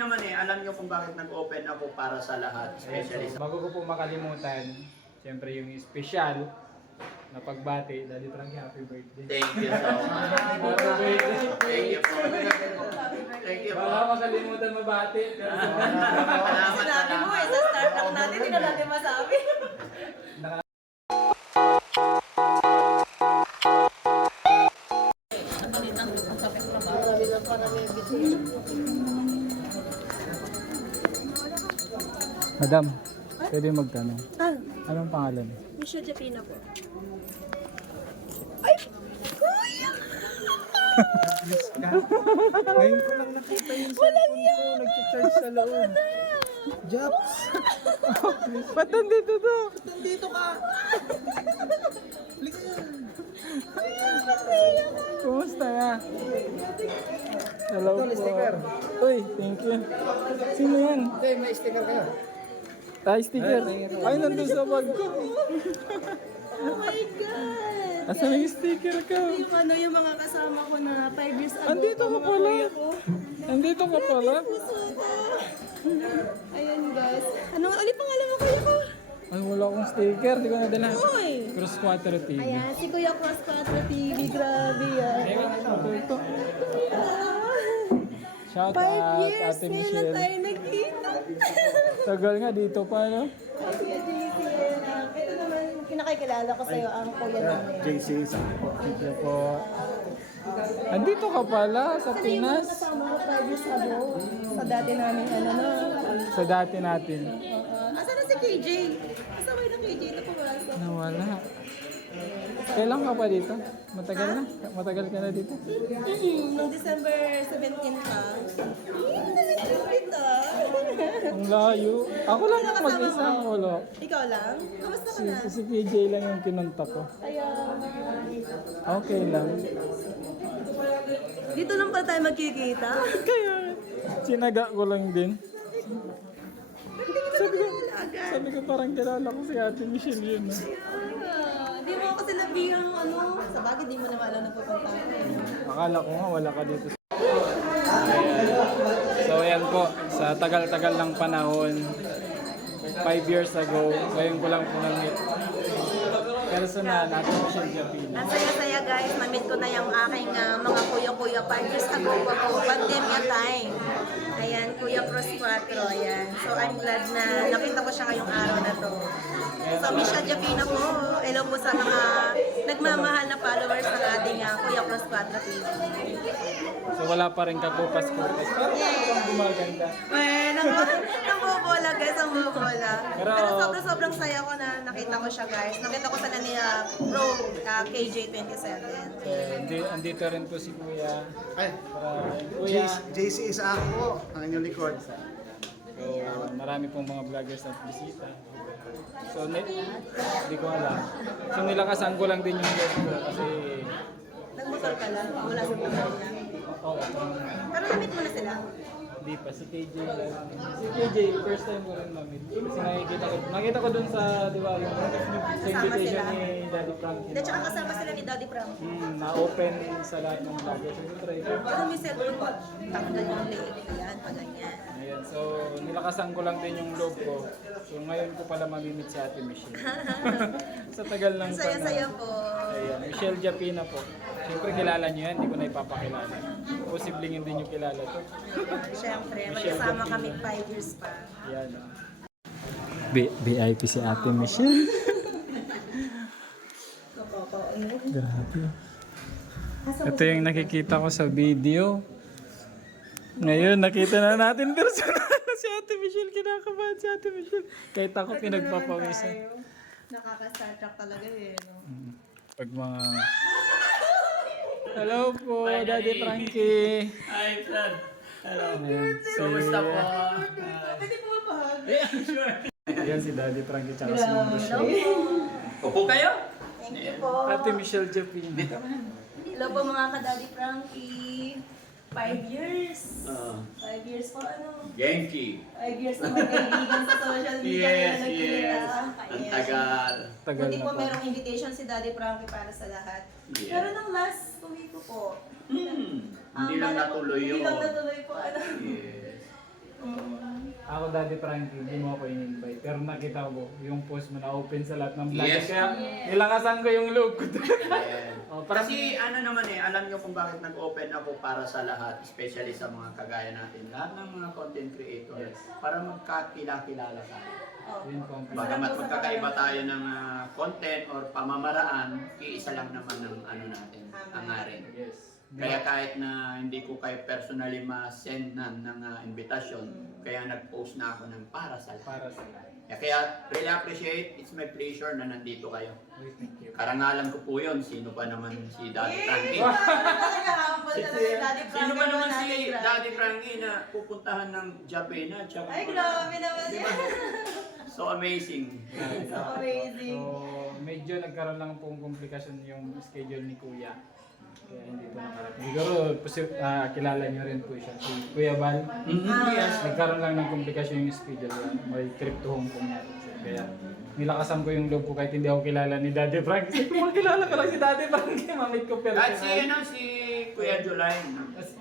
naman eh, alam nyo kung bakit nag-open ako para sa lahat. Especially sa... Bago ko po makalimutan, siyempre yung special na pagbati, Daddy Frankie, happy birthday. Thank you so much. Happy birthday. Thank you po. Thank you po. Baka makalimutan mabati. Pero Salamat, Sinabi mo eh, sa start lang natin, hindi na natin masabi. Madam, pwede magtanong. Anong pangalan? Michelle Japina po. Ngayon ko lang nakita yung cellphone ko, nag-charge sa loob. Japs! Ba't nandito to? Nandito ka. Kumusta na? Hello po. Uy, thank you. Sino yan? Hindi, may sticker kayo. Ay, sticker. Ay, nandun sa bag ko. Oh my God! Asan yung sticker ko? Yung ano, yung mga kasama ko na 5 years ago. Andito ka mga pala. kuya ko. Andito ka pala. Puso ko. Ayan guys. Ano ulit pangalan mo kuya ko? Ay, wala akong sticker. Di ko nadala. Uy! Cross Quattro TV. Ayan, si Kuya Cross 4 TV. Grabe yan. Ito. Shout 5 out, years Ate ngayon na Michelle. tayo nagkita. Tagal nga dito pa, no? Ay, Kuya JC. Ito naman, pinakikilala ko sa'yo ang kuya namin. JC, Thank you po. Andito ka pala sa Kasi yung mga Pinas. kasama ko 5 years ago, sa dati namin ano no. Sa dati natin. Asa na si KJ? Kasabay na KJ na pumasok. Nawala. Kailan ka pa dito? Matagal na? Matagal ka na dito? Noong December 17 pa. Ang layo. Ako lang yung mag-isa. Wala. Ikaw lang? Kamusta ka na? Si PJ lang yung kinunta ko. Ayan. Okay lang. Dito lang pala tayo magkikita. Kaya, sinaga ko lang din. Sabi ko parang kilala ko si Ate Michelle yun. Di mo ako sila bihang ano. Sa bagay, di mo naman alam na pupunta ako. Akala ko nga wala ka dito. So ayan po, sa tagal-tagal ng panahon, 5 years ago, ngayon ko lang po na-meet. Personal, Ate Michelle Japina. Ang saya-saya guys, na-meet ko na yung aking mga kuya-kuya 5 years ago pa po, pandemya time. Ayan, Kuya Cross 4, ayan. So I'm glad na nakita ko siya ngayong araw na to. So Michelle Japina po, hello po sa mga nagmamahal na followers ng ating Kuya Cross 4 TV. So wala pa rin kakupas-kupas. Parang parang gumaganda. Nambobola guys, ang bobola. Pero Sobrang saya ko na nakita ko siya guys. Nakita ko sana ni Pro KJ27. andito rin po si Kuya. Ay, Para Kuya. JC is ako, ang inyong likod. So marami pong mga vloggers na bisita. So hindi ko alam. So nilakasan ko lang din yung loob ko kasi Nagmotor ka lang, wala sa motor lang. oo. Pero na-meet mo na sila. Hindi pa, si KJ lang. Si KJ, first time ko rin mamit. Kasi nakita ko dun sa, di ba, yung sa invitation sila. ni Daddy Frankie. At saka kasama sila ni Daddy Pram. Na-open sa lahat ng vloggers. So, siyempre, Pero may cellphone ko, tanggal yung leeg. Ayan, pa ganyan. ayan. So, nilakasan ko lang din yung loob ko. So, ngayon ko pala mamimit si Ate Michelle. Sa tagal ng Ang saya-saya po. Ayan, Michelle Japina po. Siyempre, kilala niyo yan. Hindi ko na ipapakilala. Posibleng hindi niyo kilala to. Siyempre, Michelle magkasama Japina. kami 5 years pa. Yan. VIP si Ate Michelle. Grabe. Ito yung nakikita ko sa video. Ngayon, nakita na natin personal si Ate Michelle. Kinakabahan si Ate Michelle. Kahit ako pinagpapawisan. Nakaka-star trek talaga eh. No? Pag mga... Hello po, Daddy Frankie. Hi, Fred. Hello. Ayan, Kumusta po? Pwede po mapahag? Yeah, sure. Ayan si Daddy Frankie tsaka si Mom Michelle. Upo kayo? Thank you po. Ate Michelle Japina. Hello po mga ka-Daddy Frankie. 5 years. 5 years po ano? Genki. 5 years na magkaibigan sa social media. Yes, na nagkita. yes. Ang tagal. Tagal Hindi na po po. merong invitation si Daddy Frankie para sa lahat. Yes. Pero nung last week ko po, Hindi lang natuloy yun. Hindi lang natuloy po. Ano? Yes. Daddy Frankie, hindi mo ako in-invite. Pero nakita ko yung post mo na open sa lahat ng vlog. Yes. Kaya nilakasan ko yung loob ko. Yeah. Oh, parang- Kasi ano naman alam nyo kung bakit nag-open ako para sa lahat, especially sa mga kagaya natin, lahat ng mga content creators, para magkakilala tayo. Yun po ang Bagamat magkakaiba tayo ng content or pamamaraan, iisa lang naman ng ano natin, hangarin. Yes. Kaya kahit na hindi ko kayo personally ma-send ng invitation, kaya nag-post na ako ng para sa lahat. Para sa lahat. Kaya really appreciate, it's my pleasure na nandito kayo. Uy, thank you. Karangalan ko po yun, sino pa naman si Daddy Frankie? Sino ba naman si Daddy Frankie na pupuntahan ng Japena? Tsaka Ay, grabe naman yan. So amazing. So amazing. So, medyo nagkaroon lang pong komplikasyon yung schedule ni Kuya. Kaya hindi po nakarating. Siguro, kilala niyo rin po siya. Si Kuya Val. Yes. Nagkaroon lang ng komplikasyon yung schedule. May trip to Hong Kong natin. Kaya nilakasan ko yung loob ko kahit hindi ako kilala ni Daddy Frank. Kasi kung makilala ko lang si Daddy Frank, mamit ko At personal. si Kuya July,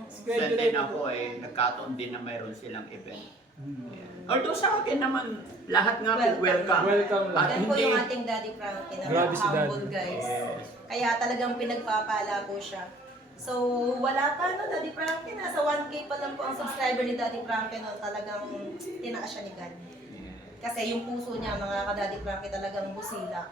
Si Kuya July send po. ako nagkataon din na mayroon silang event. Hmm. Although sa akin naman, lahat nga po welcome. Welcome lang. At Yan po hindi, yung ating Daddy Frankie na Grabe si humble Daddy. guys. Yes. Kaya talagang pinagpapala po siya. So, wala pa no, Daddy Frankie. Nasa 1K pa lang po ang subscriber ni Daddy Frankie no. Talagang tinaas siya ni God. Kasi yung puso niya, mga ka-Daddy Frankie, talagang busila.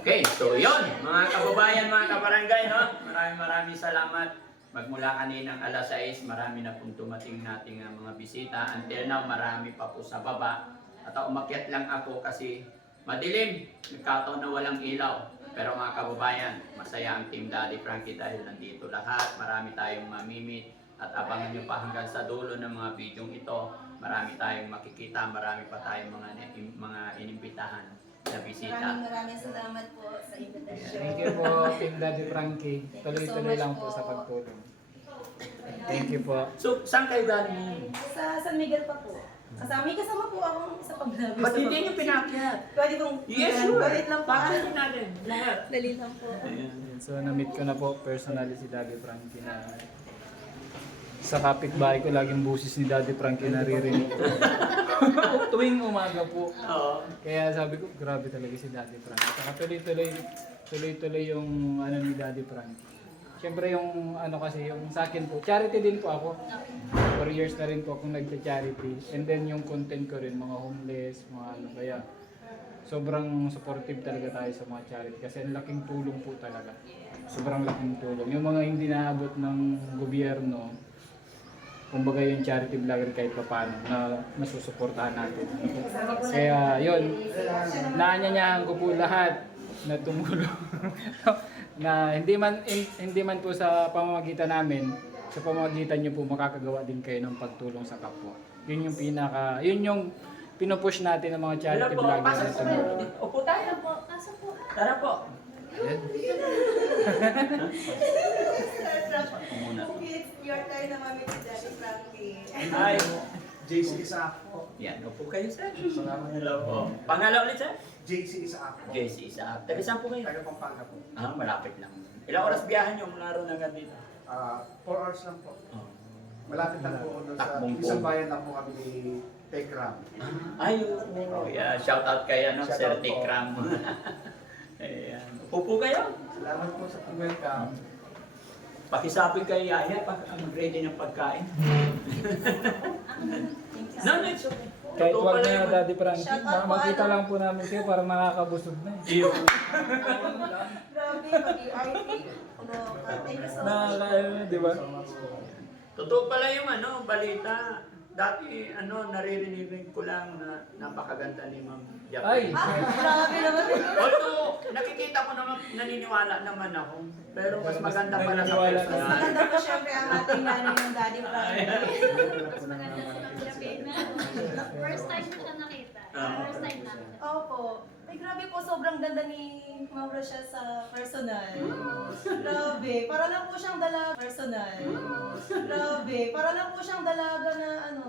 Okay, so yun, mga kababayan, mga kabarangay, no? Maraming salamat. Magmula kaninang alas 6, marami na pong tumating nating mga bisita. Until now, marami pa po sa baba. At umakyat lang ako kasi madilim. Nagkataon na walang ilaw. Pero mga kababayan, masaya ang Team Daddy Frankie dahil nandito lahat. Marami tayong mamimit. At abangan nyo pa hanggang sa dulo ng mga videong ito. Marami tayong makikita, marami pa tayong mga inimbitahan na bisita. Maraming salamat po sa invitation. Thank you po, Team Daddy Frankie. Tuloy-tuloy lang po sa pagtulong. Thank you po. So, saan kayo galing? Sa San Miguel pa po. May kasama po akong sa pag-vlog. Ba't hindi nyo pinakyat? Pwede kong... Yes, sure. Balit lang po. Pakyat natin, lahat. Dali lang po. So, na-meet ko na po personally si Daddy Frankie na sa kapitbahay ko, laging busis ni Daddy Frankie naririnig ko. Tuwing umaga po. Oo. Kaya sabi ko, grabe talaga si Daddy Frankie. Saka tuloy-tuloy yung ano ni Daddy Frankie. Siyempre yung ano kasi, yung sa akin po, charity din po ako. 4 years na rin po akong nagta-charity. And then yung content ko rin, mga homeless, mga ano. Kaya sobrang supportive talaga tayo sa mga charity. Kasi ang laking tulong po talaga. Sobrang laking tulong. Yung mga hindi naabot ng gobyerno, kumbaga yung charity vlogger kahit pa paano na nasusuportahan natin. Kaya yun, naanyanyahan ko po lahat na tumulong. Na hindi man po sa pamamagitan namin, sa pamamagitan niyo po makakagawa din kayo ng pagtulong sa kapwa. Yun yung pinupush natin ng mga charity vlogger na tumulong. Upo tayo. Tara po. Muna. Your time na mami si Daddy Frankie. Hi. JC Isaac po. Yan, upo kayo, sir. Salamat. Hello po. Pangalan ulit, sir? JC Isaac po. JC Isaac. Taga saan po kayo? Taga Pampanga po. Ah, malapit lang. Ilang oras biyahan nyo mula ron hanggang dito? 4 hours lang po. Oh. Malapit lang po ako doon sa Takbong po. isang bayan lang po kami ni Tekram. Ay, yeah, shout out kayo, no? Shout Sir out po. Tikram. Ayan. Upo kayo. Salamat po sa pag-welcome. Pakisabi kay Yaya, ready ng pagkain. No, no, it's okay. Kahit Totoo wag pala na yun. Daddy Frankie, Shout out po, makita ano? lang po namin kayo para nakakabusog na eh. Iyo. Grabe, pag-RT. Thank you so much. Nakakaano, di ba? Totoo pala yung balita. Dati, naririnig ko lang na napakaganda ni Ma'am Japan. Ay! Grabe naman. Although, nakikita ko naman, naniniwala naman ako. Pero mas maganda pala sa Naniniwala ka. Mas personal. maganda po syempre ang ating yung Daddy Frankie. Mas maganda sa Pilipina. First time ko siya nakita. First time namin. Opo. Ay, grabe po, sobrang ganda ni Ma'am Rochelle sa personal. Grabe, para lang po siyang dalaga personal. Grabe, para lang po siyang dalaga na ano.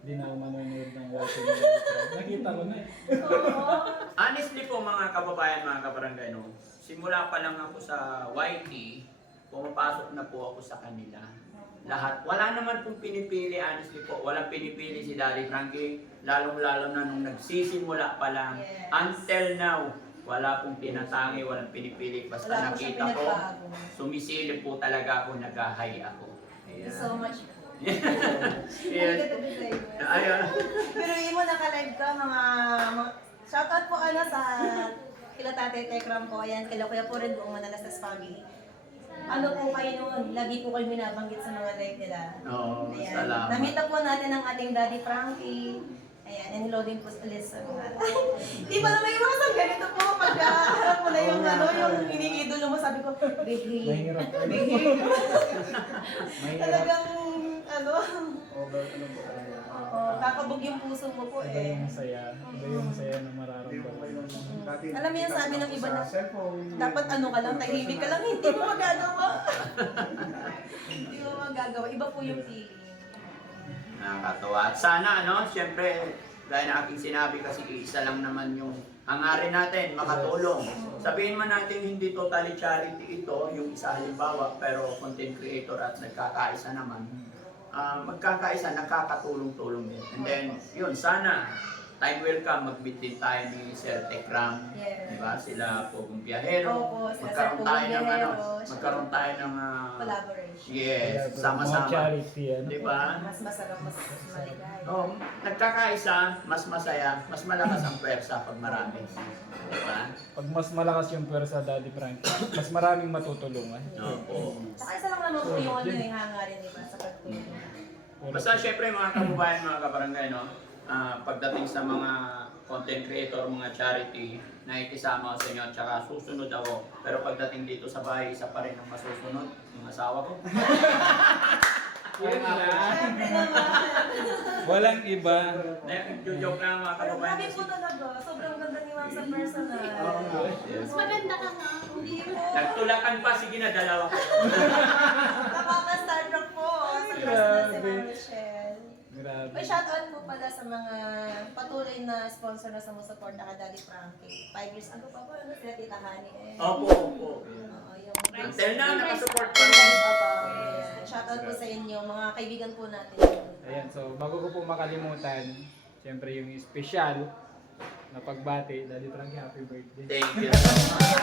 Hindi na ako manonood ng watching ni Daddy Frankie. Nakita ko na eh. Oo. Honestly po mga kababayan, mga kabarangay, simula pa lang ako sa YT, pumapasok na po ako sa kanila. lahat. Wala naman pong pinipili, honestly po. Walang pinipili si Daddy Frankie. Lalong-lalo na nung nagsisimula pa lang. Yes. Until now, wala pong tinatangi, walang pinipili. Basta Wala po siyang nakita ko, pinagbago. sumisilip po talaga ako, nag-hi ako. Thank you so much po. Yes. Ayun. Pero yun mo, naka-live ka, shoutout po sa kila Tate Tekram po, ayan, kila Kuya po rin buong Manalastas family. Ano po kayo noon? Lagi po kayo binabanggit sa mga live nila. Oo, Ayan. salamat. Namita po natin ang ating Daddy Frankie. Ayan, and hello din po ulit sa mga... Di ba naman iwasan ganito po pag harap mo na yung yung iniidolo mo, sabi ko, behave. Behave. Talagang, Over, po talaga. oo, kakabog yung puso mo po Iba eh. yung saya. Iba yung saya na Hindi mo mararamdaman. kayo dati. Alam mo yan, sabi ng iba na, sa cellphone. dapat ka lang, tahimik ka lang, hindi mo magagawa. Hindi mo magagawa. Iba po yung feeling. Nakakatawa. At sana, siyempre, gaya na aking sinabi kasi isa lang naman yung hangarin natin, makatulong. Sabihin man natin hindi totally charity ito, yung isa halimbawa, pero content creator at nagkakaisa naman. Magkakaisa, nagkakatulong-tulong din. And then, yun, sana, time will come, mag-meet din tayo ni Sir Tekram. Yes. Diba? Sila Pogong Biyahero. Opo, sila Magkaroon Sir tayo Pogong ng Biyahero. magkaroon tayo ng Collaboration. yes, Mga sama-sama. charity, Diba? Mas masarap, mas maligay. Oh, nagkakaisa, mas masaya, mas malakas ang pwersa pag marami. Diba? Pag mas malakas yung pwersa, Daddy Frankie, mas maraming matutulungan. Opo. Saka isa lang naman po yung hangarin, di ba, sa pagtulong. Basta syempre mga kababayan, mga kabarangay, pagdating sa mga content creator, mga charity, nakikisama ako sa inyo at saka susunod ako. Pero pagdating dito sa bahay, isa pa rin ang masusunod, yung asawa ko. Yun lang. Siyempre naman. Walang iba. Joke lang mga Pero kababayan. grabe po talaga. Sobrang ganda ni Ma'am sa personal. Mas maganda ka nga. Hindi po. Nagtulakan pa, sige na, dalawa ko. Nakaka-Star Trek po. Sa personal si Grabe. Ma'am Michelle. Grabe. May shoutout po pala sa mga patuloy na sponsor na sumusuporta ka Daddy Frankie. 5 years ago pa po, sila Tita Honey eh. Opo, opo. Oo, yung Until now, nakasupport pa rin. Yes, opo. Yes. Shoutout po sa inyo, mga kaibigan po natin. Ayan, so bago ko po makalimutan, siyempre yung special na pagbati, Daddy Frankie, happy birthday. Thank you so much.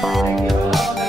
Thank you.